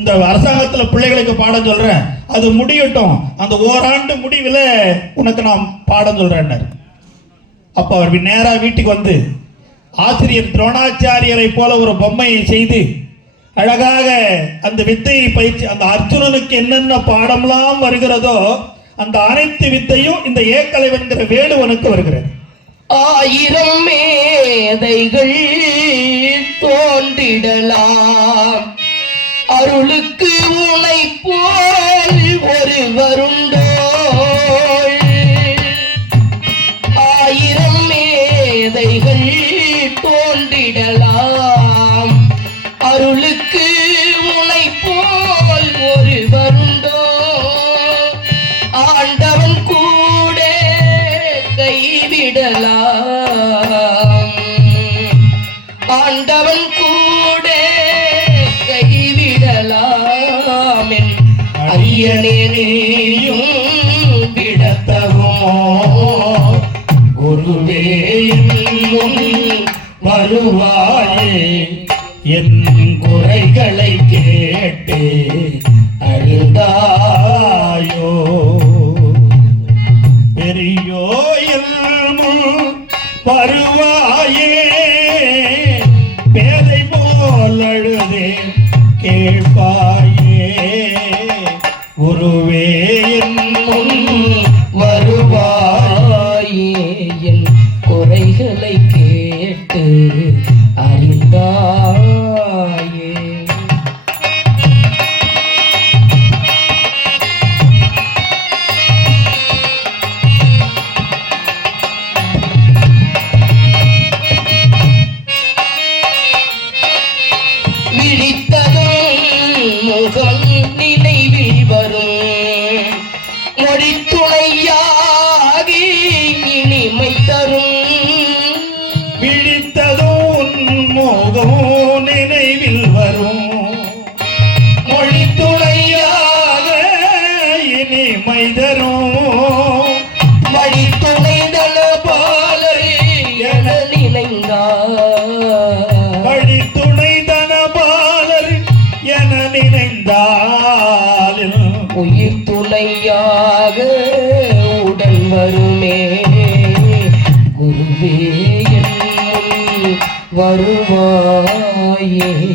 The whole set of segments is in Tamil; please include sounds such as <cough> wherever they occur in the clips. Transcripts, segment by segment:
இந்த அரசாங்கத்துல பிள்ளைகளுக்கு பாடம் சொல்றேன். அது முடியட்டும். அந்த ஓராண்டு முடிவில் உனக்கு நான் பாடம் சொல்றேன்னாரு. அப்போ அவர் நேரா வீட்டுக்கு வந்து ஆசிரியர் துரோணாச்சாரியரை போல ஒரு பொம்மையை செய்து அழகாக அந்த வித்தையை பயிற்சி அந்த அர்ஜுனனுக்கு என்னென்ன பாடம்லாம் வருகிறதோ அந்த அனைத்து வித்தையும் இந்த ஏக்கலைவன்கிற வேடுவனுக்கு வருகிறது. ஆயிரம் மேதைகள் தோன்றிடலாம். அருளுக்கு உனை போல் ஒருவருண்டோ ஆயிரம் மேதைகள் வருவாயே என் உயிர் துணையாக உடன் வருமே. குருவே வருவாயே.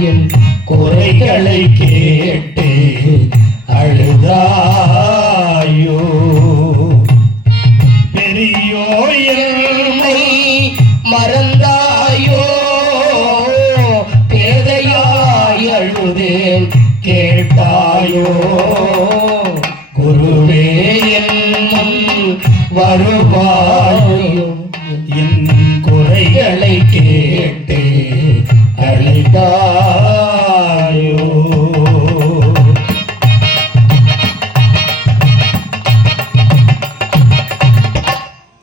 என் குறைகளை கேட்டு அழுதா. குறைகளை கேட்டு அழைத்தாயோ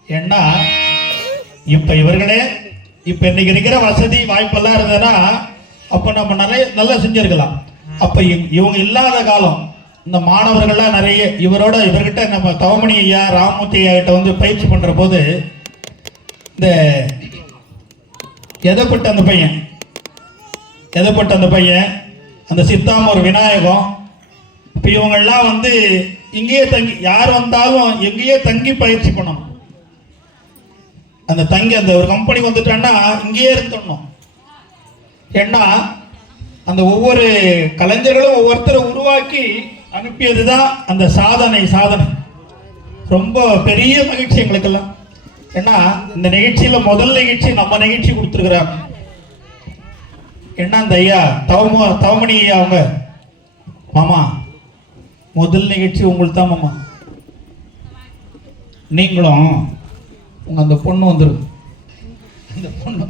ஏன்னா இப்ப இவர்களே இப்ப இன்னைக்கு இருக்கிற வசதி வாய்ப்பெல்லாம் இருந்ததுன்னா அப்ப நம்ம நிறைய நல்லா செஞ்சிருக்கலாம். அப்ப இவங்க இல்லாத காலம் இந்த மாணவர்கள்லாம் நிறைய இவரோட இவர்கிட்ட நம்ம தவமணி ஐயா ராமூர்த்தி ஐயா கிட்ட வந்து பயிற்சி பண்ற போது இந்த எதைப்பட்ட அந்த பையன்? எதைப்பட்ட அந்த பையன்? அந்த சித்தாமூர் விநாயகம். இப்போ இவங்கெல்லாம் வந்து இங்கேயே தங்கி யார் வந்தாலும் எங்கேயே தங்கி பயிற்சி பண்ணணும். அந்த தங்கி அந்த ஒரு கம்பெனி வந்துட்டான்னா இங்கேயே இருந்துடணும். ஏன்னா அந்த ஒவ்வொரு கலைஞர்களும் ஒவ்வொருத்தரை உருவாக்கி அனுப்பியது தான் அந்த சாதனை சாதனை. ரொம்ப பெரிய மகிழ்ச்சி எங்களுக்கெல்லாம். ஏன்னா இந்த நிகழ்ச்சியில முதல் நிகழ்ச்சி நம்ம நிகழ்ச்சி கொடுத்துருக்குறாங்க என்ன அந்த ஐயா? தவம தவமணி ஐயா அவங்க. மாமா முதல் நிகழ்ச்சி உங்களுக்கு தான் மாமா. நீங்களும் உங்க அந்த பொண்ணு வந்துடும் இந்த பொண்ணு.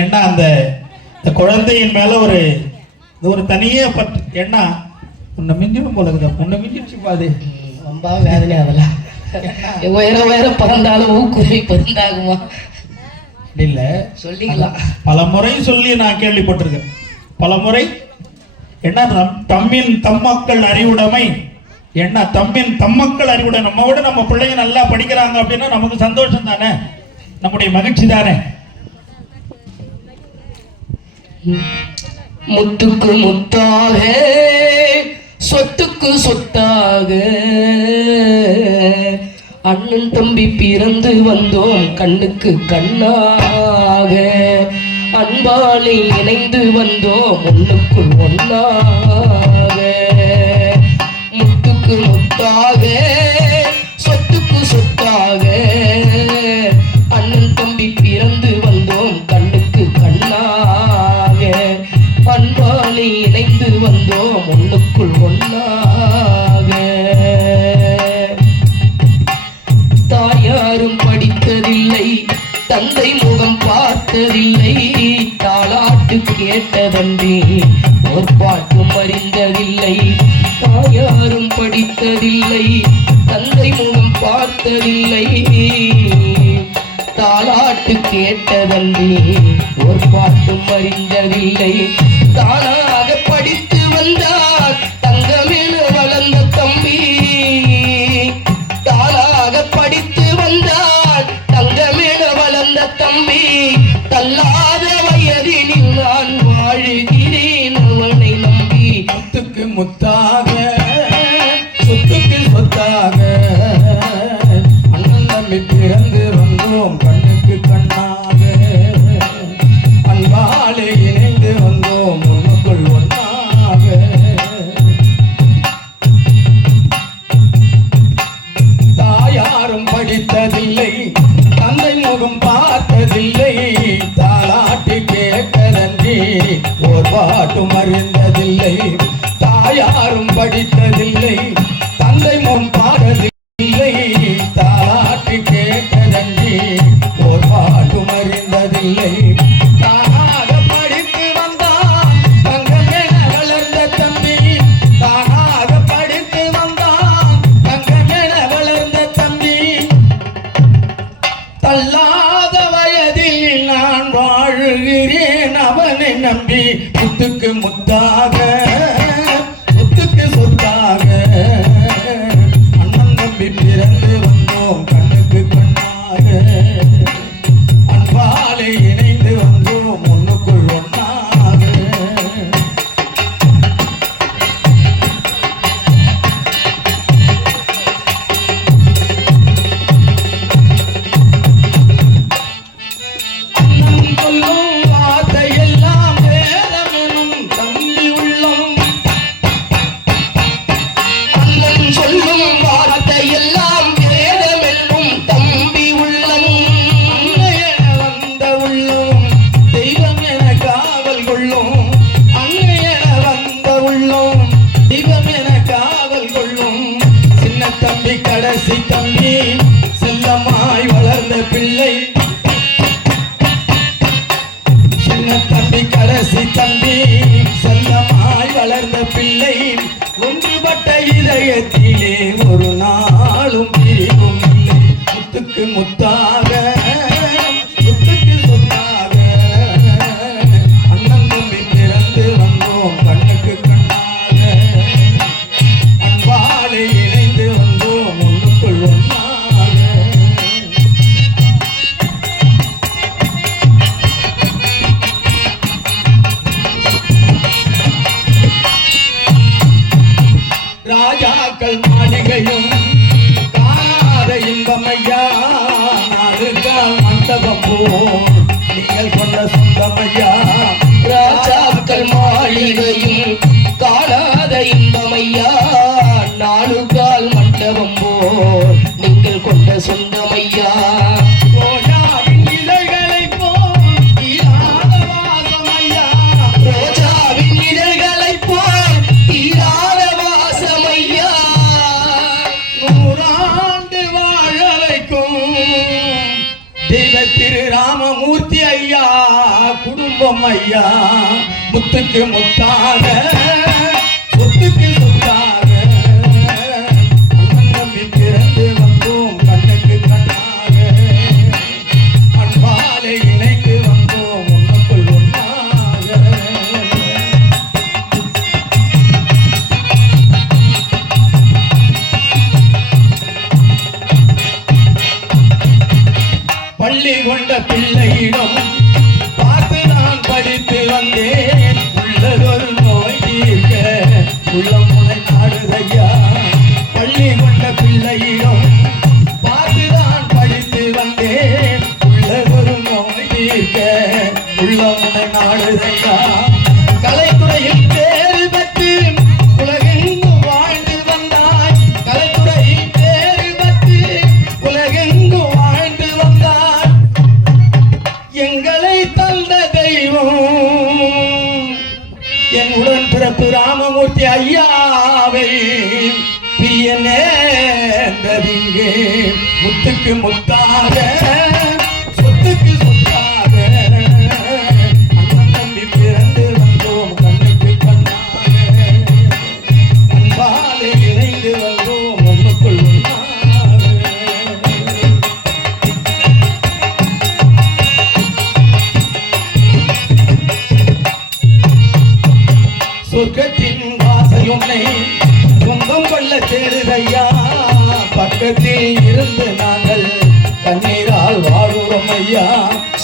ஏன்னா அந்த இந்த குழந்தையின் மேல ஒரு இது ஒரு தனியே பட் ஏன்னா உன்னை மிஞ்சிடும் போல இருக்குதா. உன்னை மிஞ்சிடுச்சு பாது ரொம்ப வேதனை அதெல்லாம் <laughs> உயர உயர பறந்தாலும் குருவி பறந்தாகுமா? இல்ல. சொல்லிக்கலாம். பல முறை சொல்லி நான் கேள்விப்பட்டிருக்கேன். பல முறை என்ன தம்மின் தம்மக்கள் அறிவுடைமை என்ன தம்மின் தம்மக்கள் அறிவுடை நம்ம விட நம்ம பிள்ளைங்க நல்லா படிக்கிறாங்க அப்படின்னா நமக்கு சந்தோஷம் தானே நம்முடைய மகிழ்ச்சி தானே? முத்துக்கு முத்தாக சொத்துக்கு சொத்தாக. அண்ணன் தம்பி பிறந்து வந்தோம் கண்ணுக்கு கண்ணாக. அன்பாலே இணைந்து வந்தோம் ஒன்றுக்குள் ஒன்றாக கண்டி பொற்பாட்டும் அறிந்ததில்லை. தாயாரும் படித்ததில்லை. தந்தை முகம் பார்த்ததில்லை. தாலாட்டு கேட்டதன்றி ஒரு பாட்டும் அறிந்ததில்லை. தம்பி செல்லமாய் வளர்ந்த பிள்ளை ஒன்றுபட்ட இதயத்திலே ஒரு நாளும் பிரிவும் இல்லை. முத்துக்கு முத்தாக ஐயா முத்துக்கு முத்தாக முத்துக்கு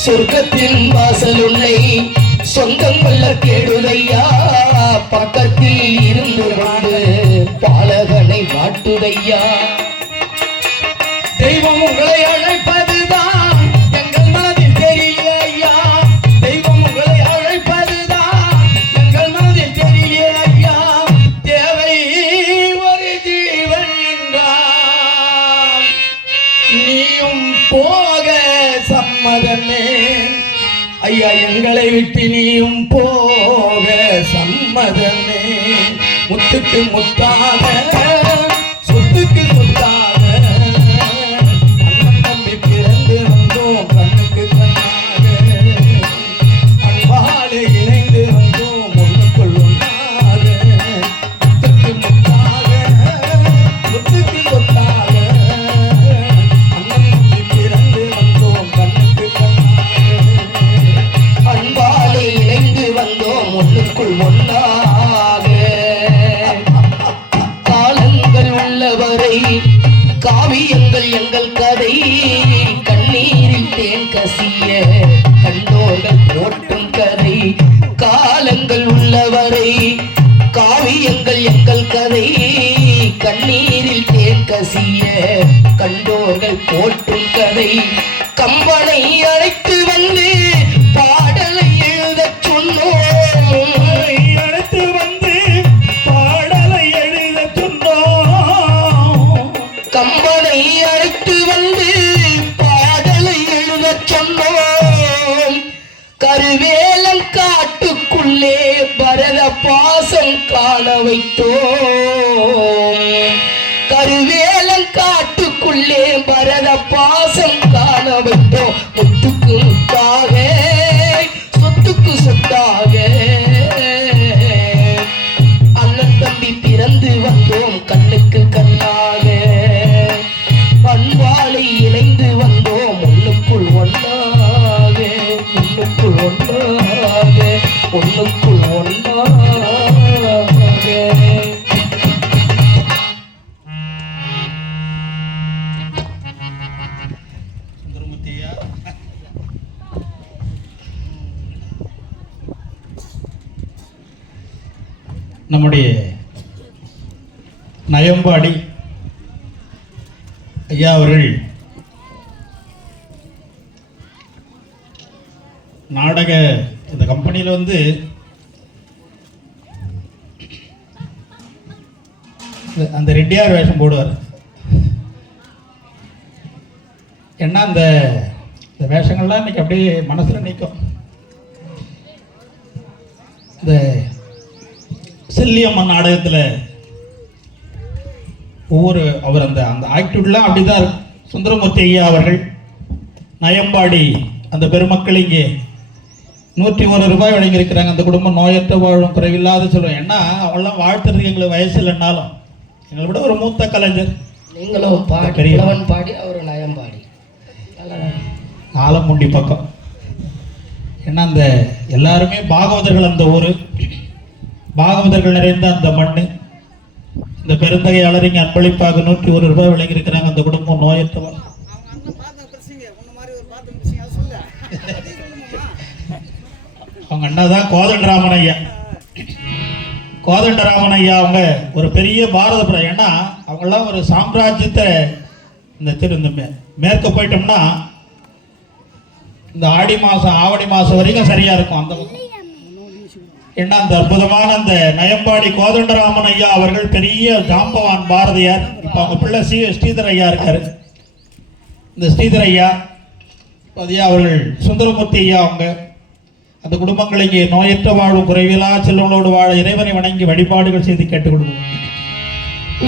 சொர்க்கத்தின் வாசல் உன்னை சொந்தம் கொள்ள கேடுதையா பக்கத்தில் இருந்து வந்து பாலகனை மாட்டுதையா விட்டு நீயும் போக சம்மதமே. முத்துக்கு முத்தாக கண்டோர்கள் போற்றும் கதை. கம்பனை அழைத்து வந்த எடப்பாடி ஐயா அவர்கள் நாடக இந்த கம்பெனியில் வந்து அந்த ரெட்டியார் வேஷம் போடுவார். ஏன்னா அந்த இந்த வேஷங்கள்லாம் இன்னைக்கு அப்படியே மனசில் நிற்கும் இந்த செல்லியம்மன் நாடகத்தில் ஒவ்வொரு அவர் அந்த அந்த ஆக்டிவிட்டிலாம் அப்படி தான் இருக்கும். சுந்தரமூர்த்தி ஐயா அவர்கள் நயம்பாடி அந்த பெருமக்கள் இங்கே. நூற்றி ஒரு ரூபாய் வழங்கியிருக்கிறாங்க. அந்த குடும்பம் நோயற்ற வாழும் குறைவில்லாத சொல்லுவோம் ஏன்னா அவங்களாம் வாழ்த்துறதுக்கு எங்களுக்கு வயசு இல்லைன்னாலும் எங்களை விட ஒரு மூத்த கலைஞர். நீங்களும் பாடி பாடி அவர் நயம் பாடி நல்லா ஆலமுண்டி பக்கம். ஏன்னா அந்த எல்லாருமே பாகவதர்கள் அந்த ஊர். பாகவதர்கள் நிறைந்த அந்த மண் இந்த பெருந்தகை அலறிங்க அன்பளிப்பாக நூற்றி ஒரு ரூபாய் வழங்கியிருக்கிறாங்க அந்த குடும்பம் நோயற்றவர். அவங்க அண்ணா தான் கோதண்டராமன் ஐயா. கோதண்டராமன் ஐயா அவங்க ஒரு பெரிய பாரத பிர ஏன்னா அவங்கெல்லாம் ஒரு சாம்ராஜ்யத்தை இந்த திரு இந்த மே- மேற்க போயிட்டோம்னா இந்த ஆடி மாதம் ஆவடி மாதம் வரைக்கும் சரியா இருக்கும். அந்த பக்கம். என்ன அந்த அற்புதமான அந்த நயம்பாடி கோதண்டராமன் ஐயா அவர்கள் பெரிய ஜாம்பவான் பாரதியார். இப்போ அவங்க பிள்ளை ஸ்ரீ ஸ்ரீதர் ஐயா இருக்காரு. இந்த ஸ்ரீதர் ஐயா பதியா அவர்கள் சுந்தரமூர்த்தி ஐயா அவங்க அந்த குடும்பங்களுக்கு நோயற்ற வாழும் குறைவிலா செல்வங்களோடு வாழ இறைவனை வணங்கி வழிபாடுகள் செய்து கேட்டுக் கொடுக்கிறோம்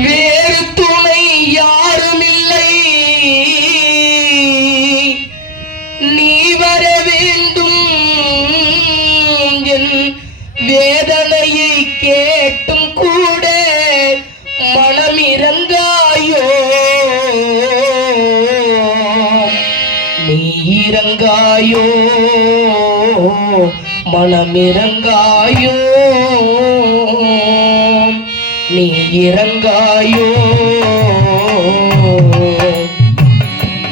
வேறு துணையா மனம் இறங்காயோ நீ இறங்காயோ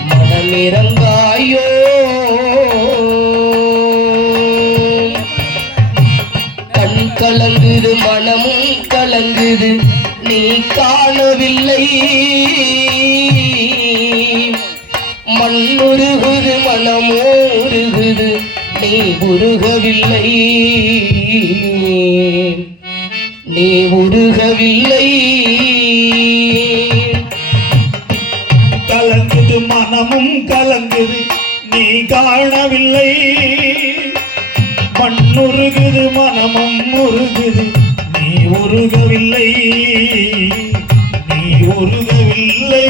மனம் இறங்காயோ கண் கலங்குது மனமும் கலங்குது. நீ காணவில்லை. மண்ணுருகுது மனமோ நாட்டை நீ உருகவில்லை. நீ உருகவில்லை. கலங்குது மனமும் கலங்குது நீ காணவில்லை. மண்ணுருகுது மனமும் உருகுது நீ உருகவில்லை. நீ உருகவில்லை.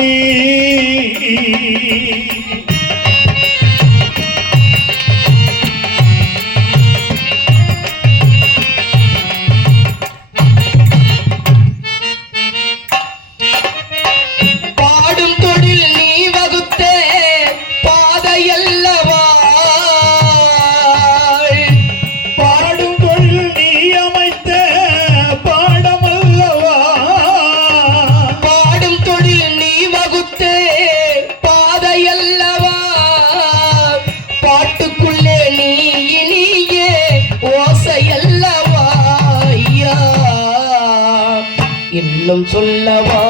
இன்னும் சொல்லவா?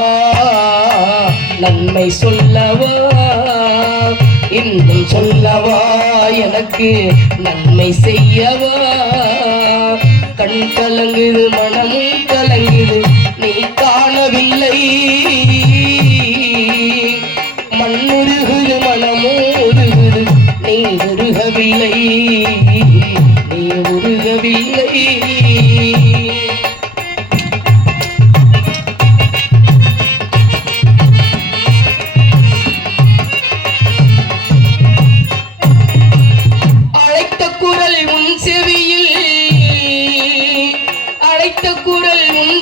நன்மை சொல்லவா? இன்னும் சொல்லவா? எனக்கு நன்மை செய்யவா? கண் கலங்குது மனம் கலங்குது நீ கா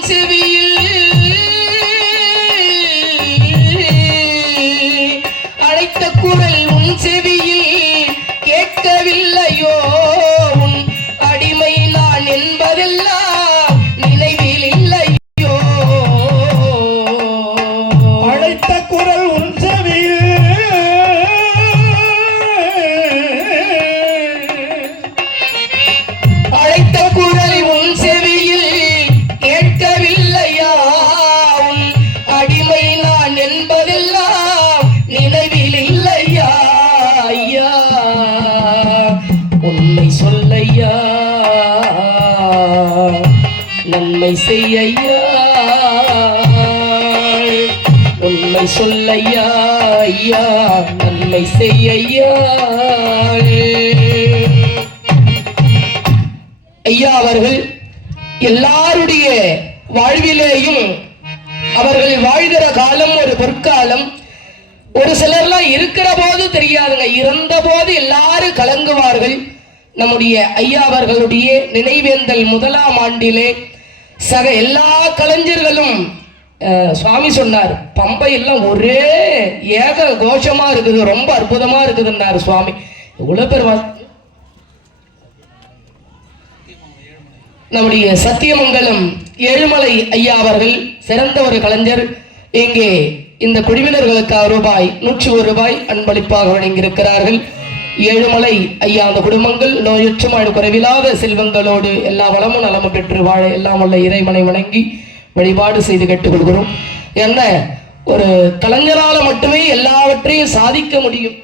செவியில் அழைத்த குரல் உன் செவி ஐயா உண்மை சொல்லையா? நன்மை செய்யையா? உண்மை சொல்லையா? ஐயா நன்மை செய்யையா? ஐயா அவர்கள் எல்லாருடைய வாழ்விலேயும் அவர்கள் வாழ்கிற காலம் ஒரு பொற்காலம். ஒரு சிலர்லாம் போது தெரியாதுங்க போது எல்லாரும் கலங்குவார்கள். நம்முடைய ஐயாவர்களுடைய நினைவேந்தல் முதலாம் ஆண்டிலே சக எல்லா கலைஞர்களும் சுவாமி சொன்னார் பம்பை எல்லாம் ஒரே ஏக கோஷமா இருக்குது ரொம்ப அற்புதமா இருக்குதுன்னார் சுவாமி. இவ்வளவு பேர் நம்முடைய சத்தியமங்கலம் ஏழுமலை ஐயா அவர்கள் சிறந்த ஒரு கலைஞர். இங்கே இந்த குழுவினர்களுக்கு ரூபாய் நூற்றி ஒரு ரூபாய் அன்பளிப்பாக வழங்கியிருக்கிறார்கள். ஏழுமலை ஐயா அந்த குடும்பங்கள் நோயற்ற மழை குறைவில்லாத செல்வங்களோடு எல்லா வளமும் நலமும் பெற்று வாழ எல்லாம் உள்ள இறைவனை வணங்கி வழிபாடு செய்து கேட்டுக் கொள்கிறோம் என்ன? ஒரு கலைஞரால் மட்டுமே எல்லாவற்றையும் சாதிக்க முடியும்.